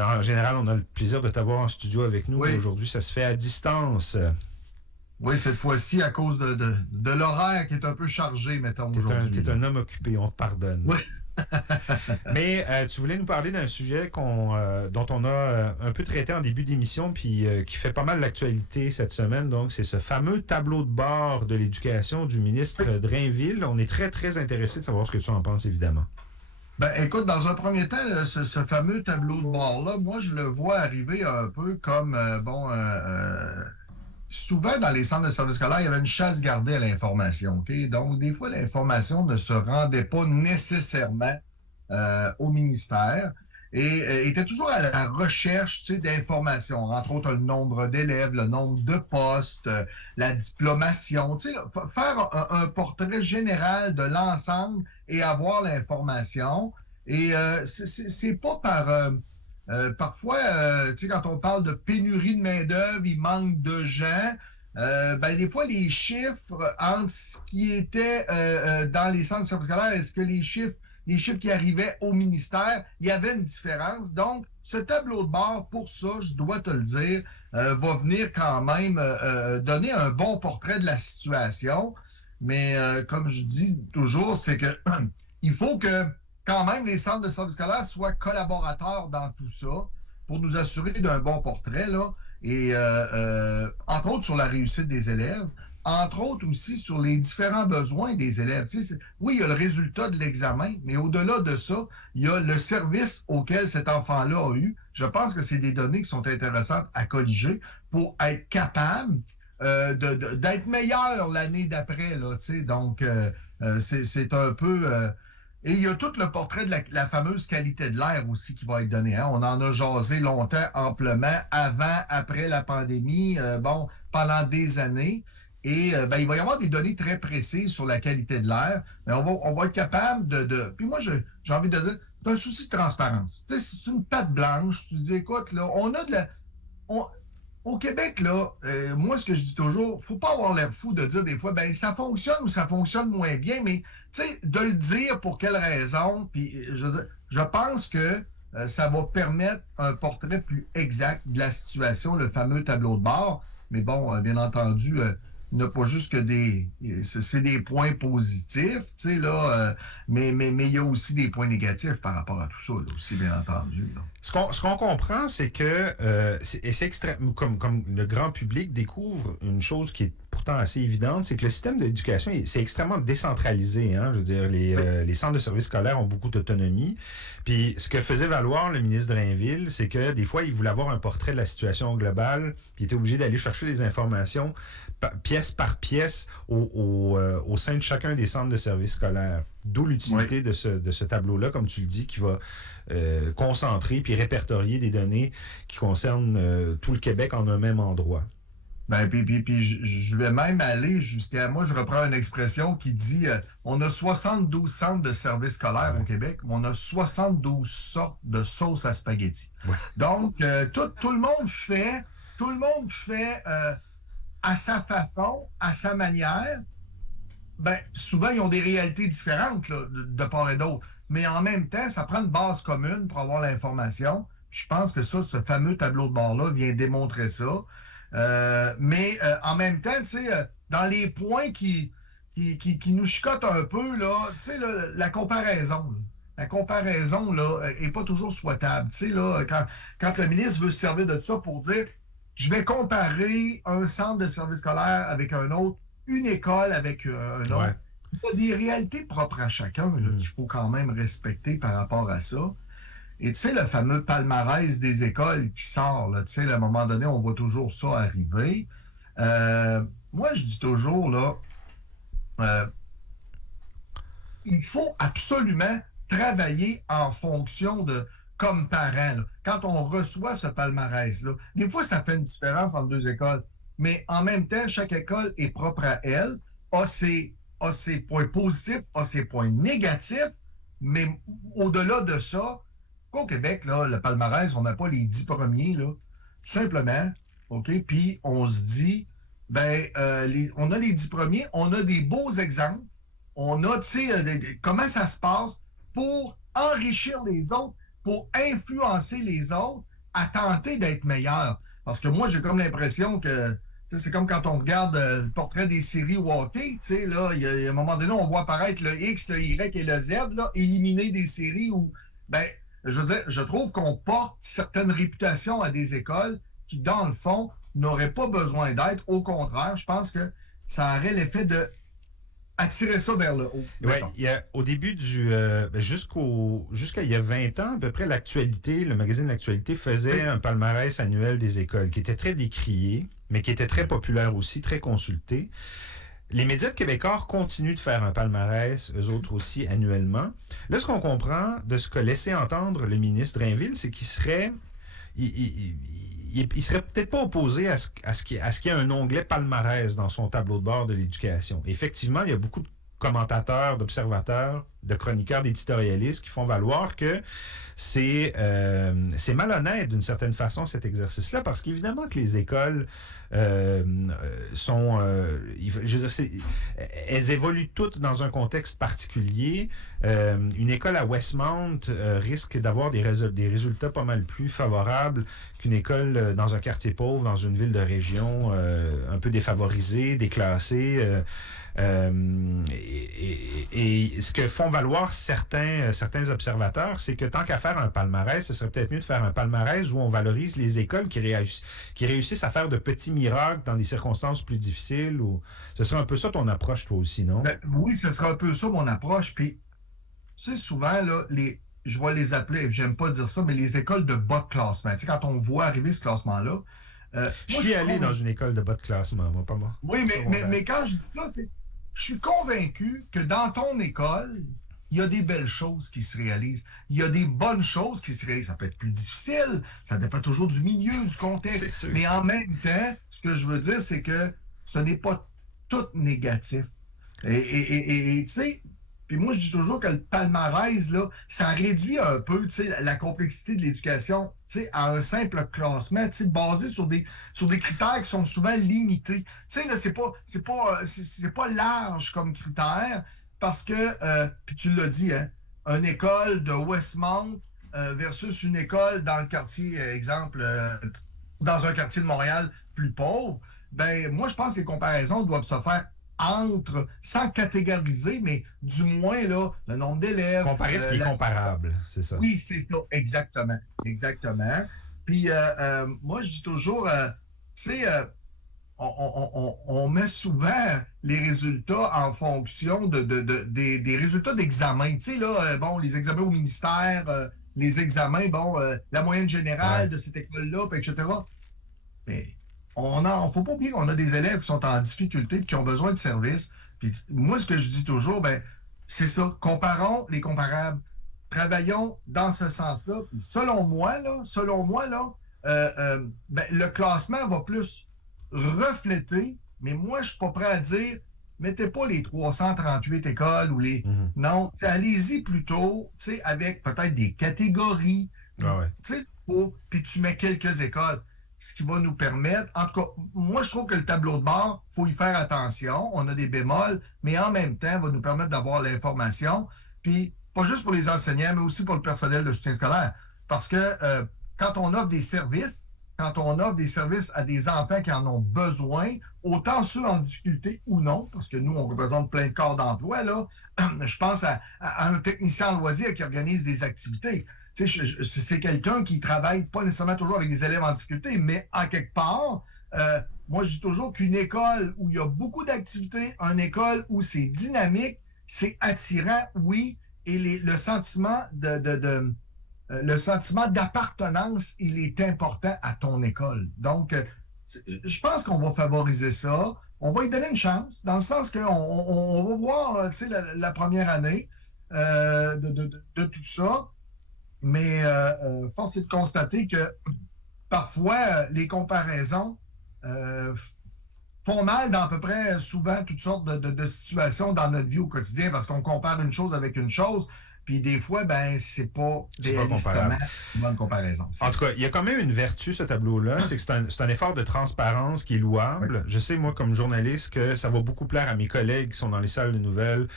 en général, on a le plaisir de t'avoir en studio avec nous. Oui. Aujourd'hui, ça se fait à distance. Oui, cette fois-ci, à cause de l'horaire qui est un peu chargé, mettons, aujourd'hui. T'es un homme occupé, on te pardonne. Oui. Mais tu voulais nous parler d'un sujet dont on a un peu traité en début d'émission, puis qui fait pas mal l'actualité cette semaine. Donc, c'est ce fameux tableau de bord de l'éducation du ministre Drainville. On est très, très intéressé de savoir ce que tu en penses, évidemment. Ben, écoute, dans un premier temps, là, ce fameux tableau de bord-là, moi, je le vois arriver un peu comme, souvent dans les centres de services scolaires, il y avait une chasse gardée à l'information, OK? Donc, des fois, l'information ne se rendait pas nécessairement au ministère et était toujours à la recherche, tu sais, d'informations. Entre autres, le nombre d'élèves, le nombre de postes, la diplomation, tu sais, faire un portrait général de l'ensemble et avoir l'information. Et c'est pas parfois, tu sais, quand on parle de pénurie de main-d'œuvre, il manque de gens. Ben, des fois, les chiffres entre ce qui était dans les centres de services scolaires et ce que les chiffres qui arrivaient au ministère, il y avait une différence. Donc, ce tableau de bord, pour ça, je dois te le dire, va venir quand même donner un bon portrait de la situation. Mais comme je dis toujours, c'est que il faut que quand même les centres de services scolaires soient collaborateurs dans tout ça pour nous assurer d'un bon portrait, là. Et entre autres sur la réussite des élèves, entre autres aussi sur les différents besoins des élèves. Tu sais, oui, il y a le résultat de l'examen, mais au-delà de ça, il y a le service auquel cet enfant-là a eu. Je pense que c'est des données qui sont intéressantes à colliger pour être capable d'être meilleur l'année d'après, là, tu sais. Donc, c'est un peu... et il y a tout le portrait de la fameuse qualité de l'air aussi qui va être donné. Hein? On en a jasé longtemps, amplement, avant, après la pandémie, pendant des années. Et ben, il va y avoir des données très précises sur la qualité de l'air. Mais on va être capable de... Puis moi, j'ai envie de dire, c'est un souci de transparence. Tu sais, c'est une patte blanche. Tu dis, écoute, là, on a de la... Au Québec, là, moi, ce que je dis toujours, faut pas avoir l'air fou de dire des fois, ben, ça fonctionne ou ça fonctionne moins bien, mais, tu sais, de le dire pour quelle raison, puis, je veux dire, je pense que ça va permettre un portrait plus exact de la situation, le fameux tableau de bord. Mais bon, bien entendu, il n'y a pas juste que c'est des points positifs, tu sais, là, mais il y a aussi des points négatifs par rapport à tout ça, là, aussi, bien entendu, là. Ce qu'on comprend, c'est que c'est extrêmement comme le grand public découvre une chose qui est pourtant assez évidente, c'est que le système d'éducation, c'est extrêmement décentralisé. Hein? Je veux dire, les centres de services scolaires ont beaucoup d'autonomie. Puis ce que faisait valoir le ministre Drainville, c'est que des fois, il voulait avoir un portrait de la situation globale, puis il était obligé d'aller chercher les informations pièce par pièce au sein de chacun des centres de services scolaires. D'où l'utilité de ce tableau-là, comme tu le dis, qui va concentrer puis répertorier des données qui concernent tout le Québec en un même endroit. Ben, puis je vais même aller jusqu'à... Moi, je reprends une expression qui dit on a 72 centres de services scolaires au Québec, mais on a 72 sortes de sauces à spaghetti. Ouais. Donc, tout le monde fait à sa façon, à sa manière. Ben, souvent, ils ont des réalités différentes là, de part et d'autre. Mais en même temps, ça prend une base commune pour avoir l'information. Je pense que ce fameux tableau de bord-là vient démontrer ça. Mais en même temps, tu sais, dans les points qui nous chicotent un peu, là, tu sais, la comparaison. Là. La comparaison, là, est pas toujours souhaitable. Tu sais, là, quand le ministre veut se servir de ça pour dire je vais comparer un centre de service scolaire avec un autre, une école avec un autre. Ouais. Il y a des réalités propres à chacun là, qu'il faut quand même respecter par rapport à ça. Et tu sais, le fameux palmarès des écoles qui sort, là, tu sais, à un moment donné, on voit toujours ça arriver. Moi, je dis toujours, là, il faut absolument travailler en fonction de, comme parent, là, quand on reçoit ce palmarès-là. Des fois, ça fait une différence entre deux écoles. Mais en même temps, chaque école est propre à elle, a ses points positifs, a ses points négatifs, mais au-delà de ça, au Québec, là, le palmarès, on n'a pas les 10 premiers, là. Tout simplement, OK? Puis on se dit, ben, on a les 10 premiers, on a des beaux exemples, on a, tu sais, comment ça se passe pour enrichir les autres, pour influencer les autres, à tenter d'être meilleur. Parce que moi, j'ai comme l'impression que c'est comme quand on regarde le portrait des séries au hockey, là, il y a un moment donné, on voit apparaître le X, le Y et le Z, là, éliminer des séries où, ben, je veux dire, je trouve qu'on porte certaines réputations à des écoles qui, dans le fond, n'auraient pas besoin d'être. Au contraire, je pense que ça aurait l'effet de attirer ça vers le haut. Ouais, au début jusqu'à il y a 20 ans, à peu près, l'actualité, le magazine L'Actualité faisait un palmarès annuel des écoles qui était très décrié, mais qui était très populaire aussi, très consulté. Les médias de Québécois continuent de faire un palmarès, eux autres aussi, annuellement. Là, ce qu'on comprend de ce qu'a laissé entendre le ministre Drainville, c'est qu'il serait... il serait peut-être pas opposé à ce qu'il y ait un onglet palmarès dans son tableau de bord de l'éducation. Effectivement, il y a beaucoup de commentateurs, d'observateurs, de chroniqueurs, d'éditorialistes qui font valoir que c'est malhonnête d'une certaine façon cet exercice-là, parce qu'évidemment que les écoles sont... je veux dire, elles évoluent toutes dans un contexte particulier. Une école à Westmount risque d'avoir des résultats pas mal plus favorables qu'une école dans un quartier pauvre, dans une ville de région un peu défavorisée, déclassée. Et ce que font valoir certains observateurs, c'est que tant qu'à faire un palmarès, ce serait peut-être mieux de faire un palmarès où on valorise les écoles qui réussissent à faire de petits miracles dans des circonstances plus difficiles. Ou... Ce serait un peu ça ton approche, toi aussi, non? Ben, oui, ce sera un peu ça mon approche. Puis, tu sais, souvent, là, je vais les appeler, j'aime pas dire ça, mais les écoles de bas de classement. Tu sais, quand on voit arriver ce classement-là, je suis allé dans une école de bas de classement, moi, pas moi. Oui, mais quand je dis ça, je suis convaincu que dans ton école, il y a des belles choses qui se réalisent. Il y a des bonnes choses qui se réalisent. Ça peut être plus difficile, ça dépend toujours du milieu, du contexte. Mais en même temps, ce que je veux dire, c'est que ce n'est pas tout négatif. Et tu sais, puis moi, je dis toujours que le palmarès, là, ça réduit un peu, tu sais, la complexité de l'éducation, tu sais, à un simple classement, tu sais, basé sur des critères qui sont souvent limités. Tu sais, là, c'est pas large comme critère parce que, puis tu l'as dit, hein, une école de Westmount versus une école dans le quartier, exemple, dans un quartier de Montréal plus pauvre, ben, moi, je pense que les comparaisons doivent se faire sans catégoriser, mais du moins, là, le nombre d'élèves. Comparer ce qui est comparable, c'est ça. Oui, c'est ça, exactement. Exactement. Puis, moi, je dis toujours, tu sais, on met souvent les résultats en fonction des résultats d'examen. Tu sais, là, bon, les examens au ministère, les examens, bon, la moyenne générale de cette école-là, etc. Mais faut pas oublier qu'on a des élèves qui sont en difficulté et qui ont besoin de services. Puis moi, ce que je dis toujours, ben, c'est ça. Comparons les comparables. Travaillons dans ce sens-là. Puis selon moi, ben, le classement va plus refléter, mais moi, je suis pas prêt à dire mettez pas les 338 écoles ou les. Non, allez-y plutôt, tu sais, avec peut-être des catégories. Tu sais, puis tu mets quelques écoles. Ce qui va nous permettre, en tout cas, moi, je trouve que le tableau de bord, il faut y faire attention. On a des bémols, mais en même temps, va nous permettre d'avoir l'information. Puis, pas juste pour les enseignants, mais aussi pour le personnel de soutien scolaire. Parce que quand on offre des services, à des enfants qui en ont besoin, autant ceux en difficulté ou non, parce que nous, on représente plein de corps d'emploi, là. Je pense à un technicien en loisir qui organise des activités. Tu sais, c'est quelqu'un qui travaille pas nécessairement toujours avec des élèves en difficulté, mais à quelque part, moi, je dis toujours qu'une école où il y a beaucoup d'activités, une école où c'est dynamique, c'est attirant, oui, et le sentiment le sentiment d'appartenance, il est important à ton école. Donc, je pense qu'on va favoriser ça. On va y donner une chance, dans le sens qu'on va voir, tu sais, la première année de tout ça. Mais force est de constater que parfois, les comparaisons font mal dans à peu près souvent toutes sortes de situations dans notre vie au quotidien parce qu'on compare une chose avec une chose. Puis des fois, ben, c'est pas C'est pas réalistement comparable. une bonne comparaison. En tout cas, il y a quand même une vertu, ce tableau-là, c'est que c'est un effort de transparence qui est louable. Oui. Je sais, moi, comme journaliste, que ça va beaucoup plaire à mes collègues qui sont dans les salles de nouvelles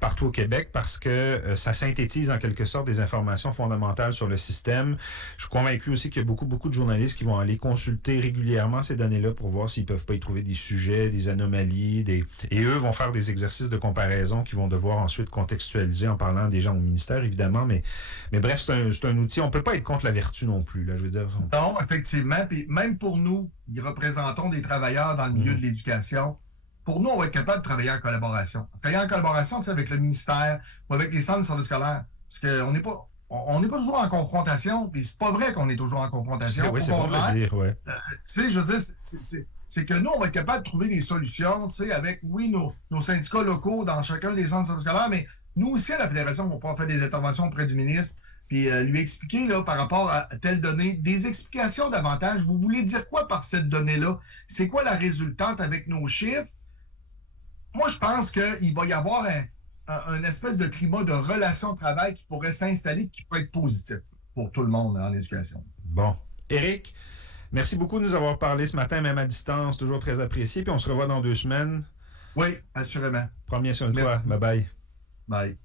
partout au Québec parce que ça synthétise en quelque sorte des informations fondamentales sur le système. Je suis convaincu aussi qu'il y a beaucoup de journalistes qui vont aller consulter régulièrement ces données-là pour voir s'ils peuvent pas y trouver des sujets, des anomalies, et eux vont faire des exercices de comparaison qu'ils vont devoir ensuite contextualiser en parlant des gens au ministère, évidemment, mais bref, c'est un outil. On peut pas être contre la vertu non plus, là, je veux dire. Non, effectivement. Puis même pour nous, qui représentons des travailleurs dans le milieu de l'éducation, pour nous, on va être capable de travailler en collaboration. Travailler en collaboration, tu sais, avec le ministère ou avec les centres de services scolaires. Parce qu'on n'est pas. On n'est pas toujours en confrontation, puis c'est pas vrai qu'on est toujours en confrontation. Oui, Au c'est bon de contraire, le dire, ouais. tu sais, je veux dire, c'est que nous, on va être capable de trouver des solutions, tu sais, avec, oui, nos syndicats locaux dans chacun des centres de services scolaires, mais nous aussi, à la Fédération, on va pouvoir faire des interventions auprès du ministre, puis lui expliquer, là, par rapport à telle donnée, des explications davantage. Vous voulez dire quoi par cette donnée-là? C'est quoi la résultante avec nos chiffres? Moi, je pense qu'il va y avoir un espèce de climat de relation de travail qui pourrait s'installer, qui pourrait être positif pour tout le monde en éducation. Bon. Éric, merci beaucoup de nous avoir parlé ce matin, même à distance, toujours très apprécié. Puis on se revoit dans 2 semaines. Oui, assurément. Prends bien soin de toi. Merci. Bye bye. Bye.